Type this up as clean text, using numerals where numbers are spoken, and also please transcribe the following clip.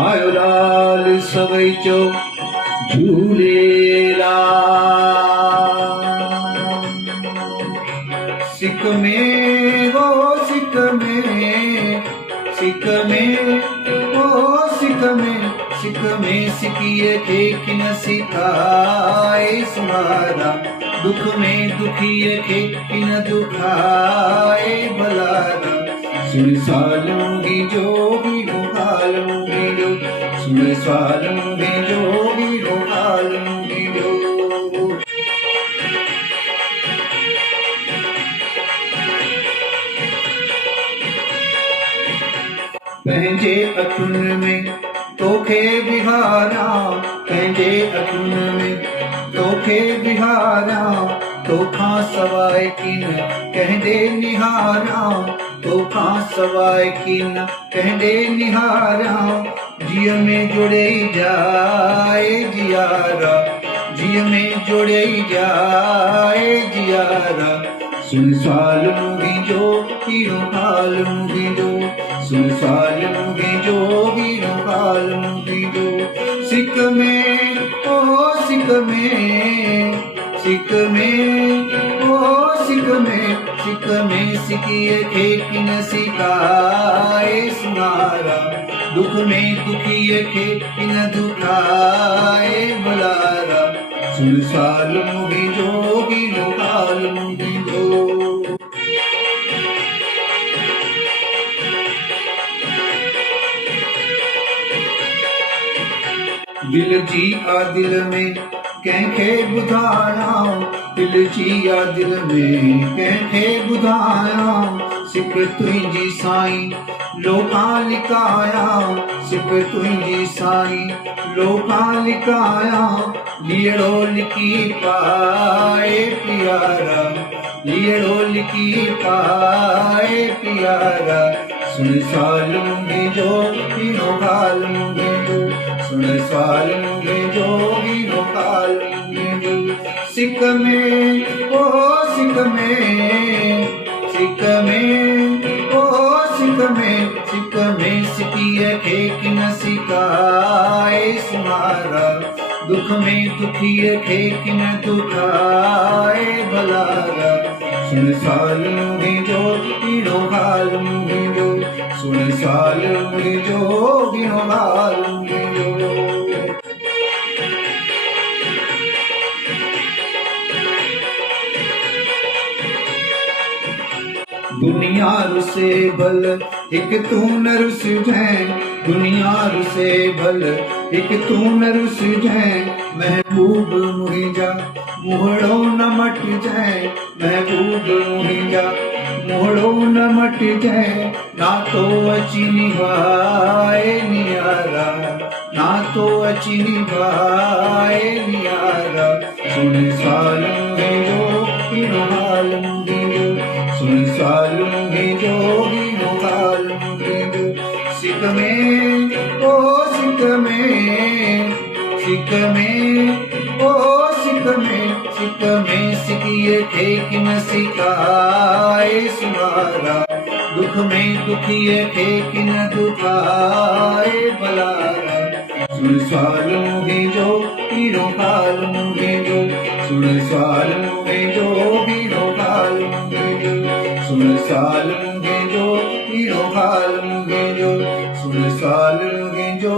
आयो लाल सवई चो झूलेला सिक में वो सिक में सिक में वो सिक में सिकिए थे कि न सिखाए सुहारा दुख में दुखिए थे कि न दुखाए भलारा सुन सालूंगी जोगी हालूंगी जो सुन सालूंगी जोगी हालूंगी जो पंहिंजे अखियुनि में तोखे बिहारा पंहिंजे अखियुनि में तोखे बिहारा तोखां सवाइ किन कंहिंजे निहारा तोखां सवाइ किन कंहिंजे निहारा जीअ में जुड़े जाए जियारा जीअ में जुड़े जाए जियारा सुन सालूंगी जो हीरो हालूंगी जो सुन सालूंगी जो हीरो हालूंगी जो सिक में ओ सिक में सिक में ओ सिक में सिकिए थे कि न सिखाए सुनारा दुख में दुखिए थे कि न दुखाए बुलारा सुन सालूंगी जो हीरो हालूंगी जो दिल जी आ दिल में कंहिंखे ॿुधाया दिल जी आ दिल में कंहिंखे ॿुधाया सिक तुंहिंजी साईं लोकां लिकाया सिक तुंहिंजी साईं लोकां लिकाया लीड़ो लिकी पाए प्यारा लीड़ो लिकी पाए प्यारा सुन सालूंगी जो हीरो हालूंगी जो सुन सालूंगी जो हीरो हालूंगी जो सिक में ओ सिक में सिक में ओ सिक में सिकिए थे कि न सिखाए सुहारा दुख में दुखिए थे कि न दुखाए भलारा सुन सालूंगी जो हीरो हालूंगी जो सुन सालूंगी जो हीरो हालूंगी जो दुनिया रुसे भल एक तू न रुस जाए दुनिया रुसे भल एक तू न रुस जाए महबूब मुहिंजा मुहड़ो न मट जाए महबूब मुहिंजा मुहड़ो न मट जाए ना तो अची निभाए नियारा ना तो अची निभाए नियारा सुन सालूंगी जो हीरो हालूंगी जो सुन सालूंगी जो हीरो हालूंगी जो सिक में ओ सिक में सिक में ओ सिक में सिकिए थे कि न सिखाए सुहारा दुख में दुखिए थे कि न दुखाए भलारा सुन सालूंगी जो हीरो हालूंगी जो सुन सालूंगी जो हीरो हालूंगी जो सुन सालूंगी जो हीरो हालूंगी जो सुन सालूंगी जो